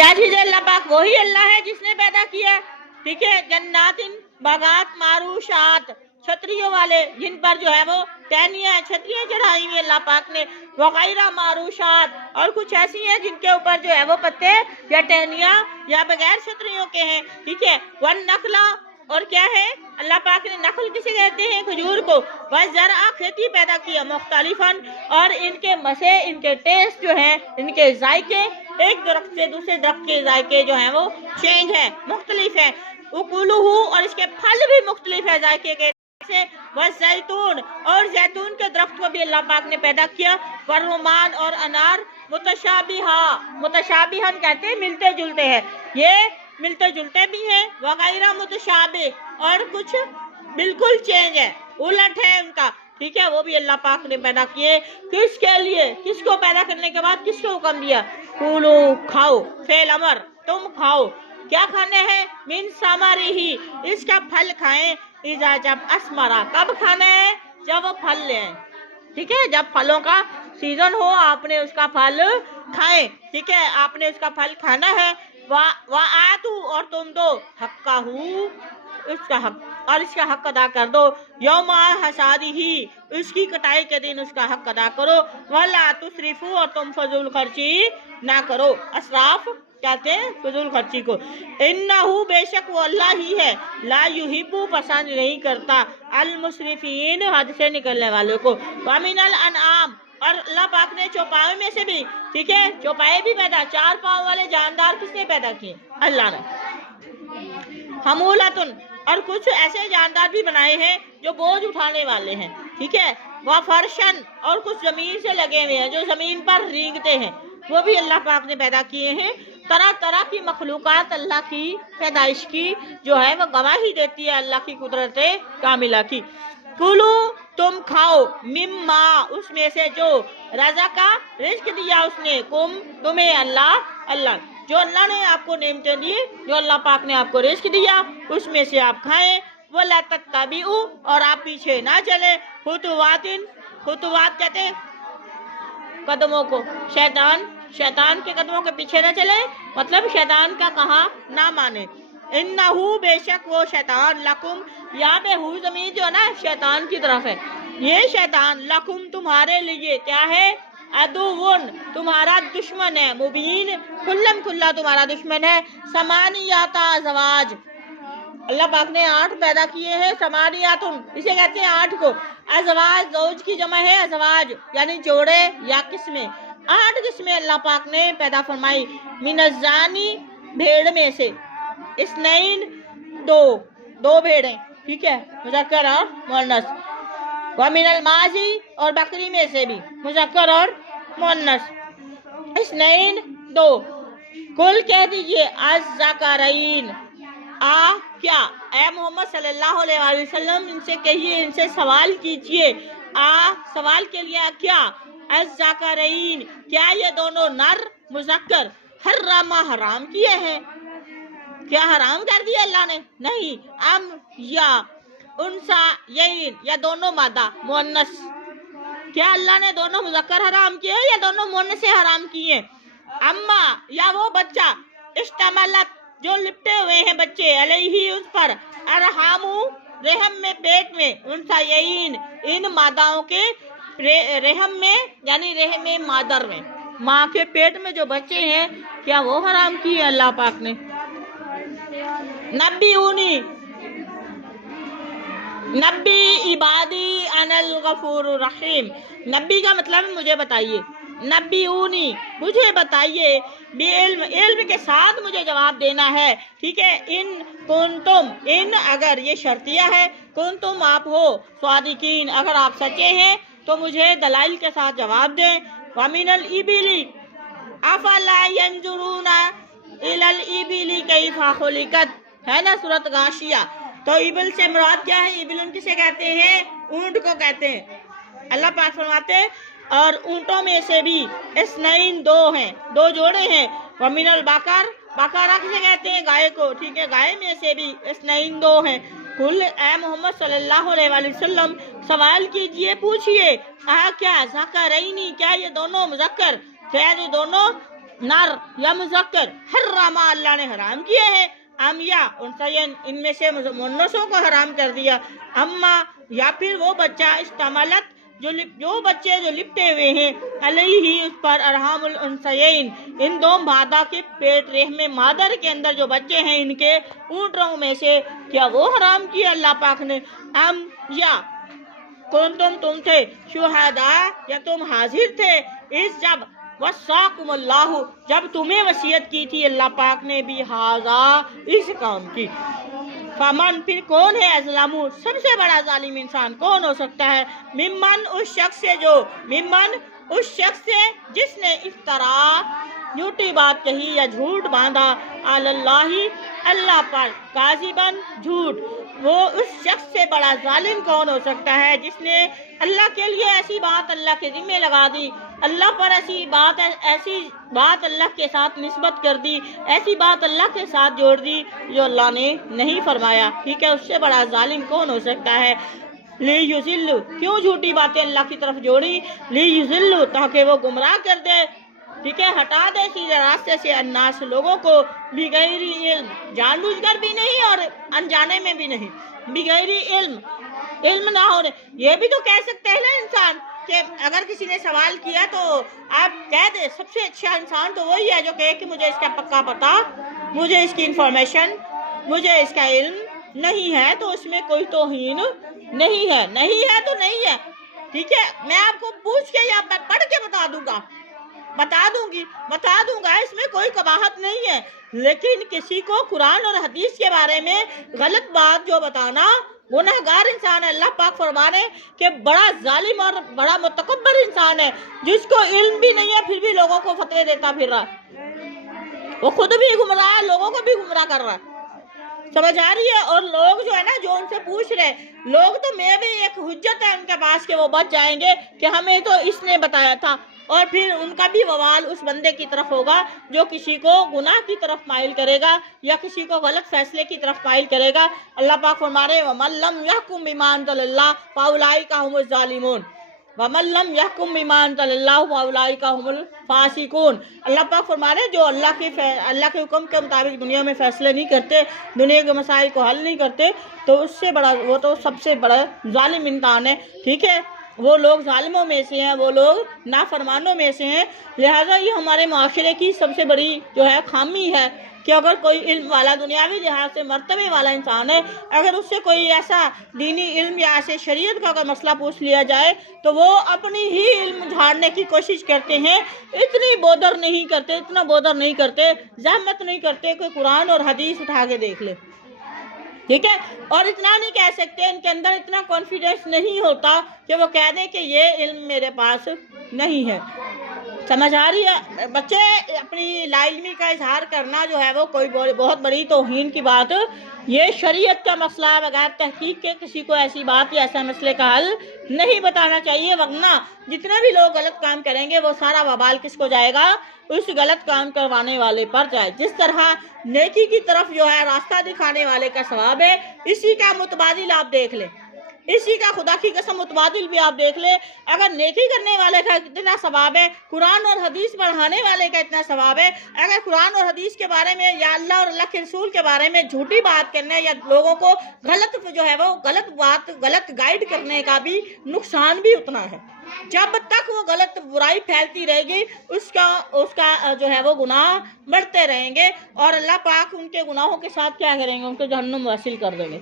क्या चीज है? अल्लाह पाक वही अल्लाह है जिसने पैदा किया, ठीक है। जन्नातिन बागात मारूशात, छतरियों वाले जिन पर जो है वो टहनियां छतरियां चढ़ाई हुई अल्लाह पाक ने, वगैरह मारूशात, और कुछ ऐसी हैं जिनके ऊपर जो है वो पत्ते या टहनियां या बगैर छतरियों के हैं, ठीक है। वन नखला, और क्या है? अल्लाह पाक ने नखल किसे कहते हैं? खजूर को। वह ज़रा खेती पैदा किया, मुख्तलिफन, और इनके मसे, इनके टेस्ट जो है, इनके जायके एक दरख्त से दूसरे दरख्त के जायके जो हैं वो चेंज है, मुख्तलिफ है। उकुलुहु, और इसके फल भी मुख्तलिफ है जायके के से। वह जैतून, और जैतून के दरख्त को भी अल्लाह पाक ने पैदा किया। वर रुमान, और अनार। मुतशाबिहा, मुतशाबिहन कहते हैं मिलते जुलते हैं, ये मिलते जुलते भी हैं। वगैरह मुतशाबे, और कुछ बिल्कुल चेंज है, उलट है उनका, ठीक है। वो भी अल्लाह पाक ने पैदा किए। किसके लिए? किसको पैदा करने के बाद किसको हुक्म दिया? कुलू, खाओ, फेल अमर, तुम खाओ। क्या खाने हैं? मिन समारिही, इसका फल खाएं। इजा, जब असमरा, कब खाना है? जब वो फल ले, ठीक है। जब फलों का सीजन हो आपने उसका फल खाएं, ठीक है, आपने उसका फल खाना है। आतू, और तुम दो हक्का हूँ, उसका हक, और इसका हक अदा कर दो। यौमा हसादी ही, उसकी कटाई के दिन उसका हक अदा करो। वला तुसरिफू, और तुम फजूल खर्ची ना करो। असराफ कहते हैं फजूल खर्ची को। इन्नहु, बेशक वो अल्लाह ही है, ला युहिब्बु, पसंद नहीं करता, अल मुसरिफीन, हद से निकलने वालों को। वमिनल अनआम, और अल्लाह पाक ने चौपाए में से भी, ठीक है, चौपाए भी पैदा, 4 पाँव वाले जानदार किसने पैदा किए? अल्लाह ने। हमूलतुन, और कुछ ऐसे जानदार भी बनाए हैं जो बोझ उठाने वाले हैं, ठीक है। वह फर्शन, और कुछ जमीन से लगे हुए हैं जो जमीन पर रेंगते हैं, वो भी अल्लाह पाक ने पैदा किए हैं। तरह तरह की मखलूकात अल्लाह की पैदाइश की जो है वो गवाही देती है अल्लाह की कुदरत कामिला की। कुलू, तुम खाओ, मिम्मा, उसमें से जो रज़ा का रिज्क दिया उसने, कुम, तुम्हें, अल्लाह, जो अल्लाह ने आपको नेमतें दी, जो अल्लाह पाक ने आपको रिज्क दिया, उसमें से आप खाएं। वला तत्तबिउ, और आप पीछे ना चले, खुतुवातिन, खुतुवात कहते हैं कदमों को, शैतान के कदमों के पीछे न चले, मतलब शैतान का कहा ना माने। इन्नहु, बेशक वो शैतान, लकुम, यहाँ पे हु ज़मीन जो है ना शैतान की तरफ है, ये शैतान लकुम, तुम्हारे लिए क्या है? अदुवन, तुम्हारा दुश्मन है। मुबीन, खुल्लम खुल्ला तुम्हारा दुश्मन है। समानियाता अज़वाज, अल्लाह पाक ने 8 पैदा किए हैं। समानियातुन, इसे कहते हैं 8 को। अज़वाज, ज़ौज की जमा है अज़वाज, यानी जोड़े या किस्में। 8 किस्में अल्लाह पाक ने पैदा फरमाई। मिनज़ानी, भेड़ में से। इस्नैन, 2 भेड़ें, ठीक है, मुज़क्कर और मुअन्नस। व मिनल माज़ी, और बकरी में से भी, मुज़क्कर और मुअन्नस। इस्नैन, 2। कुल कह दीजिए अज़्ज़करैन, क्या? ऐ मोहम्मद सल्लल्लाहु अलैहि वसल्लम, इनसे कहिए, इनसे सवाल कीजिए, सवाल के लिए क्या? अज़्ज़करैन, क्या ये दोनों नर मुज़क्कर हर्रमा, हराम किए हैं? क्या हराम कर दिया अल्लाह ने? नहीं। अम, या उनसा यैन, या दोनों मादा मुअन्नस, क्या अल्लाह ने दोनों मुज़क्कर हराम किए या दोनों मुअन्नस से हराम किए? अम्मा, या वो बच्चा, इश्तमलत, जो लिपटे हुए हैं बच्चे, अलैहि, उस पर, अरहामु, रहम में, पेट में, उनसा यैन, इन मादाओं के रहम में, यानी रहम में मादर में, माँ के पेट में जो बच्चे हैं, क्या वो हराम किए अल्लाह पाक ने? नब्बी इबादी अनल गफूरुर रहीम, नब्बी का मतलब मुझे बताइए, नब्बीऊनी, मुझे बताइए, बेइल्म, इल्म के साथ मुझे जवाब देना है, ठीक है। इन कुंतुम, इन अगर ये शर्तिया है, कुंतुम आप हो, स्वादिकीन अगर आप सच्चे हैं तो मुझे दलाइल के साथ जवाब दें। वमिनल इबिली अफला यंजुरूना इलल इबिली कैफा खुलिकत, है ना सूरत गाशिया। तो इबिल से मुराद क्या है? इबिल किसे कहते हैं? ऊंट को कहते हैं। अल्लाह पाक फरमाते हैं और ऊंटों में से भी इस्नैन, 2 हैं, 2 जोड़े हैं। वमिनल बकर, बकरा किसे कहते हैं? गाय को, ठीक है, गाय में से भी इस्नैन, 2 हैं। कुल, ए मोहम्मद सल्लल्लाहु अलैहि वसल्लम सवाल कीजिए, पूछिए, क्या ज़करैनी, क्या ये दोनों मुज़क्कर, क्या ये दोनों नर या मुज़क्कर हर्रमा अल्लाह ने हराम किए हैं, अम या उनसयन इनमें से मुन्नसों को हराम कर दिया, अम्मा या फिर वो बच्चा इस्तेमालत जो बच्चे जो लिपटे हुए हैं अलैहि उस पर अरहामुल उनसयैन इन दो मादा के पेट रेहम मादर के अंदर जो बच्चे हैं इनके ऊँटों में से, क्या वो हराम किया अल्लाह पाक ने, अम या कौन तुम थे शुहदा या तुम हाजिर थे इस जब वसाकुमुल्लाहु जब तुम्हें वसीयत की थी अल्लाह पाक ने भी हाजा इस काम की, फमन फिर कौन है अज़लमु सबसे बड़ा जालिम इंसान कौन हो सकता है, मिम्मन उस शख्स से जो मिम्मन उस शख्स से जिसने इफ्तरा झूठी बात कही या झूठ बांधा अलल्लाही अल्लाह पर काज़िबन झूठ, वो उस शख्स से बड़ा जालिम कौन हो सकता है जिसने अल्लाह के लिए ऐसी बात अल्लाह के ज़िम्मे लगा दी, अल्लाह पर ऐसी बात अल्लाह के साथ निस्बत कर दी, ऐसी बात अल्लाह के साथ जोड़ दी जो अल्लाह ने नहीं फरमाया। ठीक है, उससे बड़ा जालिम कौन हो सकता है। ली युज़िल्लु क्यों झूठी बातें अल्लाह की तरफ जोड़ी, ली युज़िल्लु ताकि वो गुमराह कर दे, ठीक है, हटा दे सीधे रास्ते से अन्नास लोगों को, बिगैरी इल्म जानबूझकर भी नहीं और अनजाने में भी नहीं, बिगैरी इल्म ना होने। ये भी तो कह सकते हैं ना इंसान कि अगर किसी ने सवाल किया तो आप कह दे सबसे अच्छा इंसान तो वही है जो कहे कि मुझे इसका पक्का पता, मुझे इसकी इंफॉर्मेशन, मुझे इसका इल्म नहीं है, तो उसमें कोई तौहीन नहीं है, नहीं है तो नहीं है। ठीक है, मैं आपको पूछ के या पढ़ के बता दूंगा, इसमें कोई कबाहत नहीं है, लेकिन किसी को कुरान और हदीस के बारे में गलत बात जो बताना गुनहगार इंसान है। अल्लाह पाक फरमाने कि बड़ा जालिम और बड़ा मुतकब्बर इंसान है जिसको इल्म भी नहीं है फिर भी लोगों को फतवे देता फिर रहा, वो खुद भी गुमराह है, लोगों को भी गुमराह कर रहा है, समझ आ रही है। और लोग जो है ना जो उनसे पूछ रहे लोग, तो मैं भी एक हुज्जत है उनके पास कि वो बच जाएंगे कि हमें तो इसने बताया था, और फिर उनका भी बवाल उस बंदे की तरफ होगा जो किसी को गुनाह की तरफ माइल करेगा या किसी को गलत फैसले की तरफ माइल करेगा। अल्लाह पाक फरमाने वमन लम यहकुम बिमा अंज़लल्लाह फउलाइका हुमुज़ ज़ालिमून वमन लम यहकुम बिमा अंज़लल्लाह फउलाइका हुमुल फासिकून। अल्लाह पाक फरमाने जो अल्लाह के हुक्म के मुताबिक दुनिया में फैसले नहीं करते, दुनिया के मसाइल को हल नहीं करते, तो उससे बड़ा वो तो सबसे बड़ा जालिम इंसान है। ठीक है, वो लोग जालिमों में से हैं, वो लोग नाफरमानों में से हैं। लिहाजा ये हमारे माशरे की सबसे बड़ी जो है खामी है कि अगर कोई इल्म वाला दुनियावी लिहाज से मर्तबे वाला इंसान है, अगर उससे कोई ऐसा दीनी इल्म या ऐसे शरीयत का अगर मसला पूछ लिया जाए तो वो अपनी ही इल्म झाड़ने की कोशिश करते हैं, इतना बोदर नहीं करते, जहमत नहीं करते कि कुरान और हदीस उठा के देख ले। ठीक है, और इतना नहीं कह सकते, इनके अंदर इतना कॉन्फिडेंस नहीं होता कि वो कह दें कि ये इल्म मेरे पास नहीं है। समझ आ रही है। बच्चे अपनी लाइल्मी का इजहार करना जो है वो कोई बहुत बड़ी तौहीन की बात, ये शरीयत का मसला बगैर तहकीक के किसी को ऐसी बात या ऐसा मसले का हल नहीं बताना चाहिए, वरना जितने भी लोग गलत काम करेंगे वो सारा वबाल किसको जाएगा, उस गलत काम करवाने वाले पर जाए। जिस तरह नेकी की तरफ जो है रास्ता दिखाने वाले का सवाब है, इसी का मुतबादिल आप देख लें, इसी का खुदा की कसम मुतबादिल भी आप देख ले। अगर नेकी करने वाले का इतना सवाब है, कुरान और हदीस पढ़ाने वाले का इतना सवाब है, अगर कुरान और हदीस के बारे में या अल्लाह और अल्लाह के रसूल के बारे में झूठी बात करने या लोगों को गलत जो है वो गलत गाइड करने का भी नुकसान भी उतना है। जब तक वो गलत बुराई फैलती रहेगी उसका जो है वो गुनाह बढ़ते रहेंगे और अल्लाह पाक उनके गुनाहों के साथ क्या करेंगे, उनको जहन्नुम वासिल कर देंगे।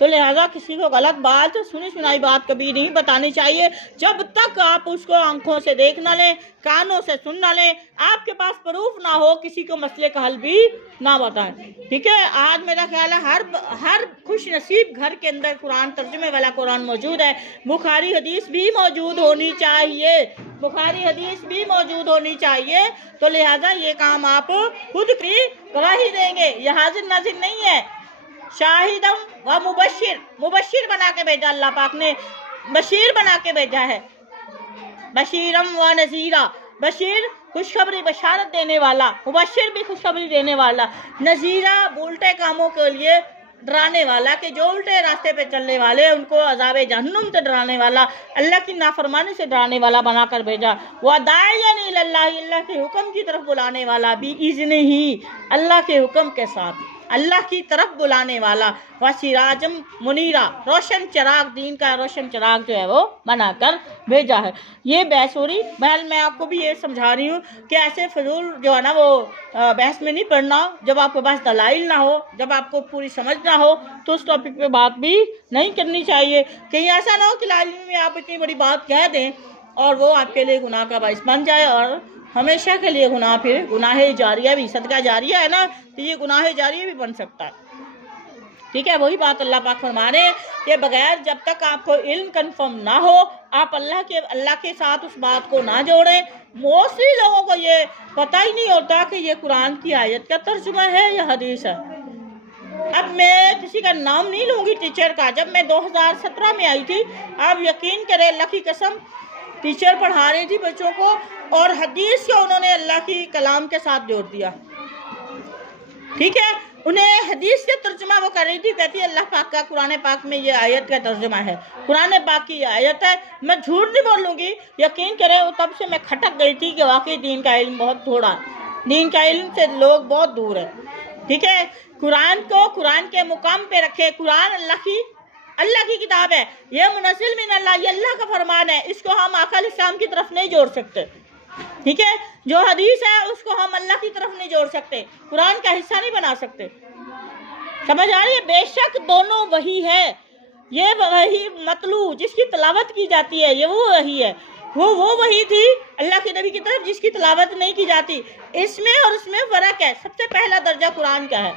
तो लिहाजा किसी को गलत बात, सुनी सुनाई बात कभी नहीं बतानी चाहिए जब तक आप उसको आंखों से देख ना लें, कानों से सुन ना लें, आपके पास प्रूफ ना हो, किसी को मसले का हल भी ना बताएं। ठीक है, आज मेरा ख्याल है हर खुश नसीब घर के अंदर कुरान तर्जुमे वाला कुरान मौजूद है। बुखारी हदीस भी मौजूद होनी चाहिए, तो लिहाजा ये काम आप खुद भी करा ही देंगे। ये हाजिर नाजिर नहीं है, शाहिदम व मुबशिर बना के भेजा, अल्लाह पाक ने बशीर बना के भेजा है। बशीरम व नज़ीरा, बशीर खुशखबरी बशारत देने वाला, मुबशिर भी खुशखबरी देने वाला, नज़ीरा उल्टे कामों के लिए ڈرانے والا کہ جو الٹے راستے پہ چلنے والے उनको अज़ाब जहन्नुम से डराने वाला, अल्लाह की नाफरमानी से डराने वाला बना कर भेजा। वदायन इलल्लाह, अल्लाह के हुक्म की तरफ बुलाने वाला, भी इज़्नि ही, अल्लाह के हुक्म के साथ, अल्लाह की तरफ बुलाने वाला। व सिराजम मुनीरा, रोशन चिराग, दीन का रोशन चिराग जो है वो बना कर भेजा है। ये बहस हो रही। बहल मैं आपको भी ये समझा रही हूँ कि ऐसे फजूल जो है ना वो बहस में नहीं पढ़ना। जब आपके पास दलाइल ना हो, जब आपको पूरी समझ ना हो, तो उस टॉपिक पे बात भी नहीं करनी चाहिए। कहीं ऐसा ना हो कि लाइल्म में आप इतनी बड़ी बात कह दें और वो आपके लिए गुनाह का बाइस बन जाए और हमेशा के लिए गुनाह, फिर गुनाह जारिया भी, सदका जारिया है ना, तो ये गुनाह जारिया भी बन सकता है। ठीक है, वही बात अल्लाह पाक फरमा रहे हैं कि बगैर जब तक आपको इल्म कंफर्म ना हो, आप अल्लाह के साथ उस बात को ना जोड़ें। मोस्टली लोगों को ये पता ही नहीं होता कि ये कुरान की आयत का तर्जुमा है या हदीस है। अब मैं किसी का नाम नहीं लूँगी टीचर का। जब मैं 2017 में आई थी, आप यकीन करें अल्लाह की कसम, टीचर पढ़ा रही थी बच्चों को और हदीस को उन्होंने अल्लाह की कलाम के साथ जोड़ दिया। ठीक है, उन्हें हदीस के तर्जुमा वो कर रही थी, कहती है अल्लाह पाक का कुरान पाक में ये आयत का तर्जुमा है, कुरान पाक की आयत है। मैं झूठ नहीं बोलूँगी, यकीन करें वो तब से मैं खटक गई थी कि वाकई दीन का इल्म बहुत थोड़ा, दीन का इल्म से लोग बहुत दूर है। ठीक है, कुरान को कुरान के मुकाम पे रखे। कुरान अल्लाह की किताब है, ये मुनज़्ज़िल मिन अल्लाह, ये अल्लाह का फरमान है, इसको हम आका इस्लाम की तरफ नहीं जोड़ सकते। ठीक है, जो हदीस है उसको हम अल्लाह की तरफ नहीं जोड़ सकते, कुरान का हिस्सा नहीं बना सकते। समझ आ रही है? बेशक दोनों वही है, ये वही मतलू जिसकी तलावत की जाती है, ये वो वही है, वो वही थी अल्लाह के नबी की तरफ जिसकी तलावत नहीं की जाती। इसमें और उसमें फ़र्क है। सबसे पहला दर्जा कुरान का है,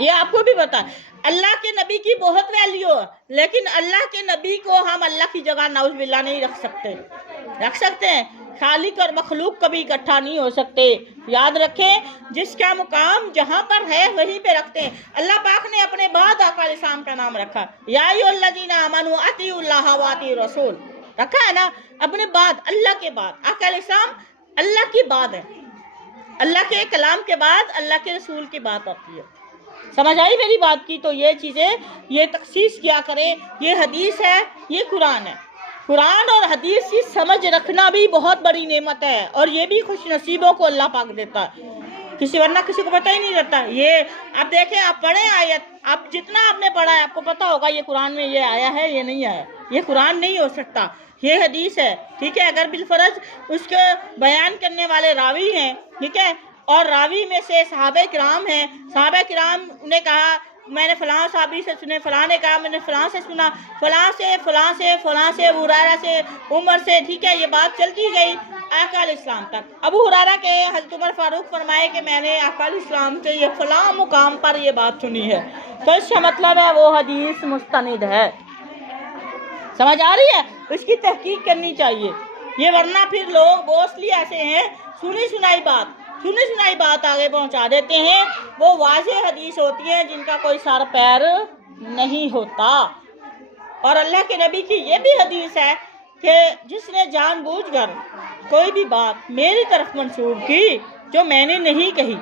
ये आपको भी पता है। अल्लाह के नबी की बहुत वैल्यू है, लेकिन अल्लाह के नबी को हम अल्लाह की जगह नाउज़ बिल्लाह नहीं रख सकते। रख सकते हैं, खालिक और मखलूक कभी इकट्ठा नहीं हो सकते। याद रखें, जिसका मुकाम जहाँ पर है वहीं पे रखते हैं। अल्लाह पाक ने अपने बाद आका इस्लाम का नाम रखा, या अय्युहल्लज़ीना आमनू अतीउल्लाह व अतीउर रसूल, रखा है ना। अपने बाद, अल्लाह के बाद आका इस्लाम अल्लाह की बात है, अल्लाह के कलाम के बाद अल्लाह के रसूल की बात आती है। समझ आई मेरी बात की? तो ये चीज़ें, ये तखसीस किया करें, ये हदीस है, ये कुरान है। कुरान और हदीस की समझ रखना भी बहुत बड़ी नेमत है, और ये भी खुश नसीबों को अल्लाह पाक देता है, वरना किसी को पता ही नहीं रहता। ये आप देखें, आप पढ़ें आयत, आप जितना आपने पढ़ा है आपको पता होगा ये कुरान में ये आया है, ये नहीं आया, ये कुरान नहीं हो सकता, ये हदीस है। ठीक है, अगर बिलफरज उसके बयान करने वाले रावी हैं, ठीक है, और रावी में से सहाबे किराम हैं, सहाबे किराम ने कहा मैंने फ़लाँ साहबी से सुने, फ़लाँ ने कहा मैंने फ़लाँ से सुना, फ़लाँ से फ़लाँ से फ़लाँ से, अबू हुरैरा से, उमर से, ठीक है, ये बात चलती गई आका इस्लाम तक। अबू हुरैरा के हज़रत उमर फारूक फरमाए कि मैंने आका इस्लाम से ये फ़लाँ मुकाम पर ये बात सुनी है, तो इसका मतलब है वो हदीस मुस्तनिद है। समझ आ रही है? इसकी तहकीक करनी चाहिए ये, वरना फिर लोग मोस्टली ऐसे हैं, सुनी सुनाई बात आगे पहुंचा देते हैं। वो वाज़ेह हदीस होती है जिनका कोई सर पैर नहीं होता। और अल्लाह के नबी की ये भी हदीस है कि जिसने जानबूझकर कोई भी बात मेरी तरफ मंसूब की जो मैंने नहीं कही,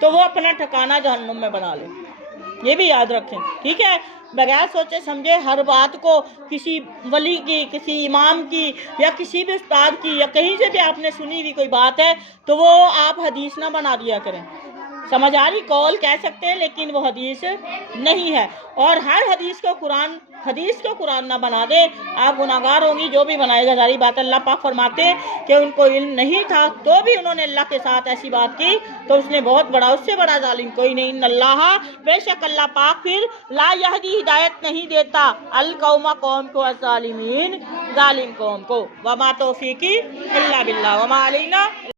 तो वो अपना ठिकाना जहन्नुम में बना ले। ये भी याद रखें। ठीक है, बगैर सोचे समझे हर बात को किसी वली की, किसी इमाम की, या किसी भी उस्ताद की, या कहीं से भी आपने सुनी हुई कोई बात है, तो वो आप हदीस ना बना दिया करें। समझ आ रही? कौल कह सकते हैं लेकिन वो हदीस नहीं है। और हर हदीस को कुरान ना बना दे, आप गुनाहगार होंगी जो भी बनाएगा। सारी बात अल्लाह पाक फरमाते हैं कि उनको इल्म नहीं था तो भी उन्होंने अल्लाह के साथ ऐसी बात की, तो उसने बहुत बड़ा, उससे बड़ा जालिम कोई नहीं। इन्नल्लाह, बेशक अल्लाह पाक फिर ला यहदी, हिदायत नहीं देता, अल कौमा, कौम को, अज़्ज़ालिमीन, जालिम कौम को। वमा तौफीकी इल्ला बिल्लाह, वमा अलैना।